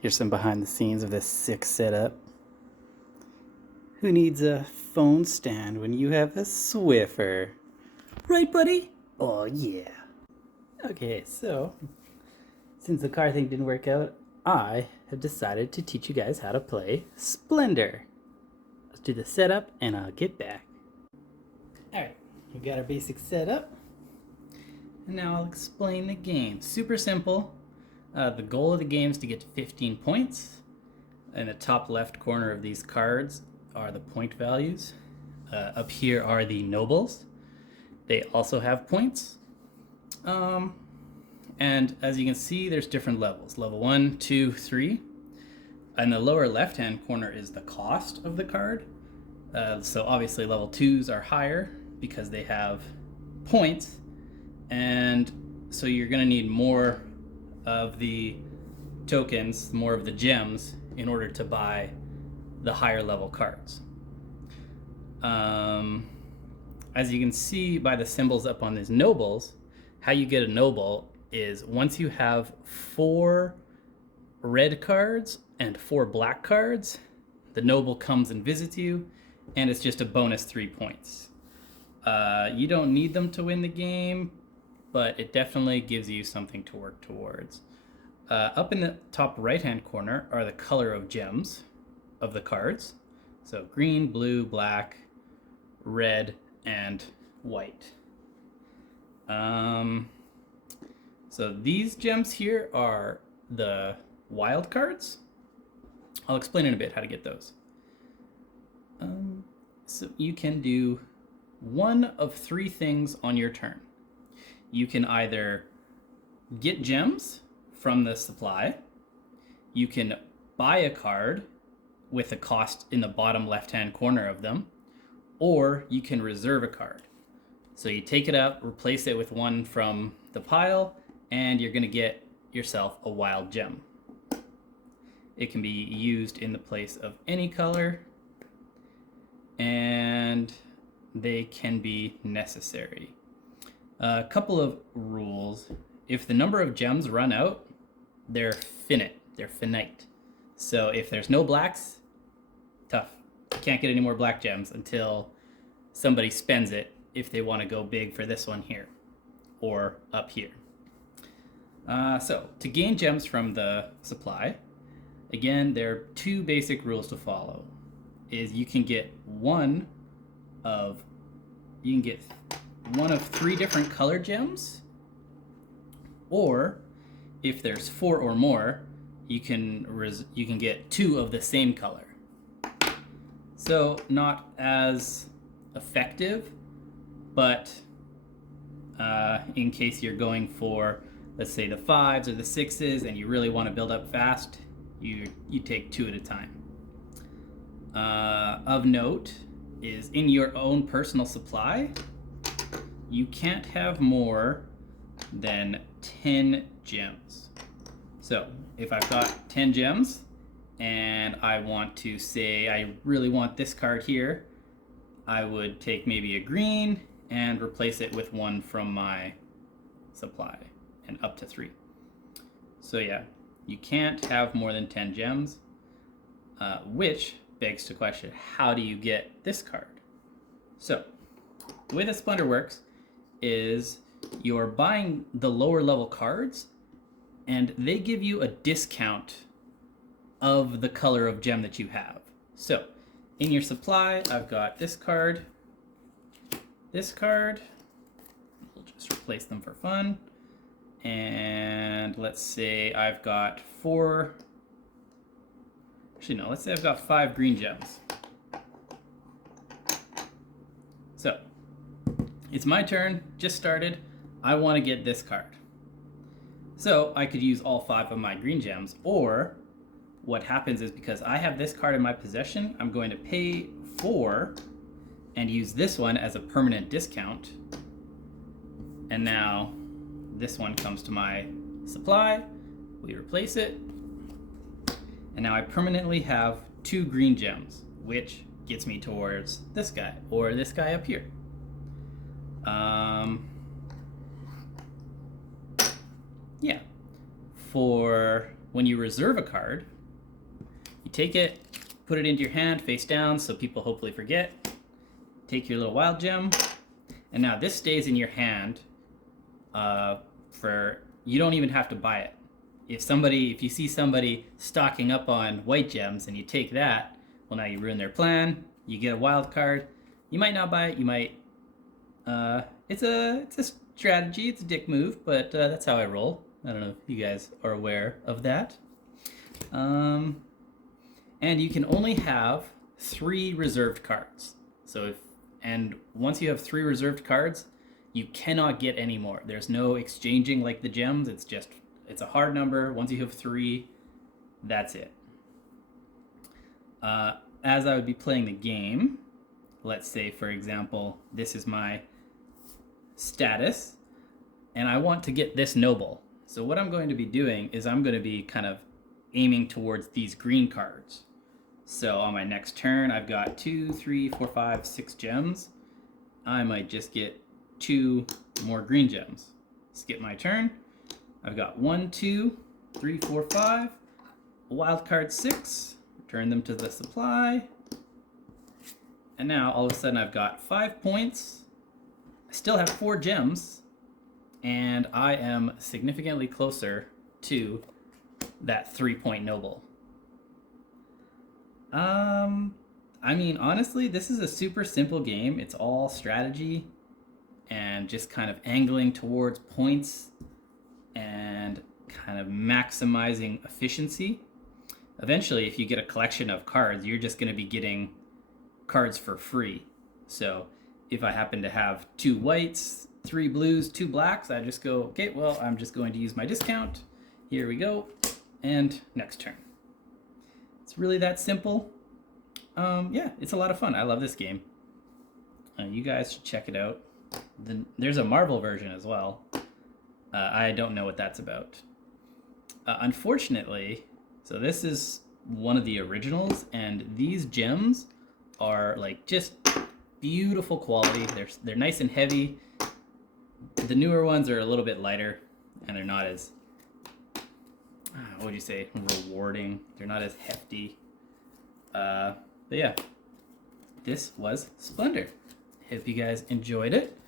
Here's some behind the scenes of this sick setup. Who needs a phone stand when you have a Swiffer? Right, buddy? Oh, yeah. Okay, so since the car thing didn't work out, I have decided to teach you guys how to play Splendor. Let's do the setup and I'll get back. Alright, we got our basic setup. And now I'll explain the game. Super simple. The goal of the game is to get to 15 points. In the top left corner of these cards are the point values. Up here are the nobles. They also have points. And as you can see, there's different levels. Level 1, 2, 3. In the lower left-hand corner is the cost of the card. So obviously level 2s are higher because they have points. And so you're going to need more of the tokens, more of the gems, in order to buy the higher level cards. As you can see by the symbols up on these nobles, how you get a noble is once you have 4 red cards and 4 black cards, the noble comes and visits you, and it's just a bonus 3 points. You don't need them to win the game, but it definitely gives you something to work towards. Up in the top right-hand corner are the color of gems of the cards. So green, blue, black, red, and white. So these gems here are the wild cards. I'll explain in a bit how to get those. So you can do one of 3 things on your turn. You can either get gems from the supply, you can buy a card with a cost in the bottom left-hand corner of them, or you can reserve a card. So you take it up, replace it with one from the pile, and you're going to get yourself a wild gem. It can be used in the place of any color, and they can be necessary. A couple of rules. If the number of gems run out, they're finite. So if there's no blacks, tough. You can't get any more black gems until somebody spends it if they want to go big for this one here or up here. So to gain gems from the supply, again, there are 2 basic rules to follow. You can get one of 3 different color gems, or if there's 4 or more, you can get 2 of the same color. So not as effective, but in case you're going for, let's say, the 5s or the 6s and you really want to build up fast, you take 2 at a time. Of note is in your own personal supply, you can't have more than 10 gems. So if I've got 10 gems and I want to say I really want this card here, I would take maybe a green and replace it with one from my supply, and up to 3. So yeah, you can't have more than 10 gems, which begs to question, how do you get this card? So the way that Splendor works is you're buying the lower level cards and they give you a discount of the color of gem that you have. So in your supply, I've got this card, we'll just replace them for fun. And let's say I've got 4, actually no, let's say I've got 5 green gems. So it's my turn, just started. I want to get this card. So I could use all 5 of my green gems, or what happens is because I have this card in my possession, I'm going to pay 4 and use this one as a permanent discount. And now this one comes to my supply, we replace it, and now I permanently have 2 green gems, which gets me towards this guy, or this guy up here. Yeah. For when you reserve a card, you take it, put it into your hand face down so people hopefully forget. Take your little wild gem, and now this stays in your hand you don't even have to buy it. If you see somebody stocking up on white gems and you take that, well, now you ruin their plan. You get a wild card. You might not buy it. You might. It's a strategy. It's a dick move, but that's how I roll. I don't know if you guys are aware of that. And you can only have 3 reserved cards. And once you have 3 reserved cards, you cannot get any more. There's no exchanging like the gems. It's a hard number. Once you have 3, that's it. As I would be playing the game, let's say, for example, this is my status, and I want to get this noble. So what I'm going to be doing is I'm going to be kind of aiming towards these green cards. So on my next turn, I've got 2, 3, 4, 5, 6 gems. I might just get 2 more green gems. Skip my turn. I've got 1, 2, 3, 4, 5. Wild card 6. Return them to the supply. And now all of a sudden I've got 5 points. I still have 4 gems. And I am significantly closer to that 3-point noble. I mean, honestly, this is a super simple game. It's all strategy and just kind of angling towards points and kind of maximizing efficiency. Eventually, if you get a collection of cards, you're just going to be getting cards for free. So if I happen to have 2 whites, 3 blues, 2 blacks, I just go, okay, well, I'm just going to use my discount. Here we go. And next turn. It's really that simple. Yeah, it's a lot of fun. I love this game. You guys should check it out. There's a Marvel version as well. I don't know what that's about. Unfortunately, so this is one of the originals, and these gems are like just beautiful quality. They're nice and heavy. The newer ones are a little bit lighter, and they're not as what would you say, rewarding. They're not as hefty. But yeah, this was Splendor. Hope you guys enjoyed it.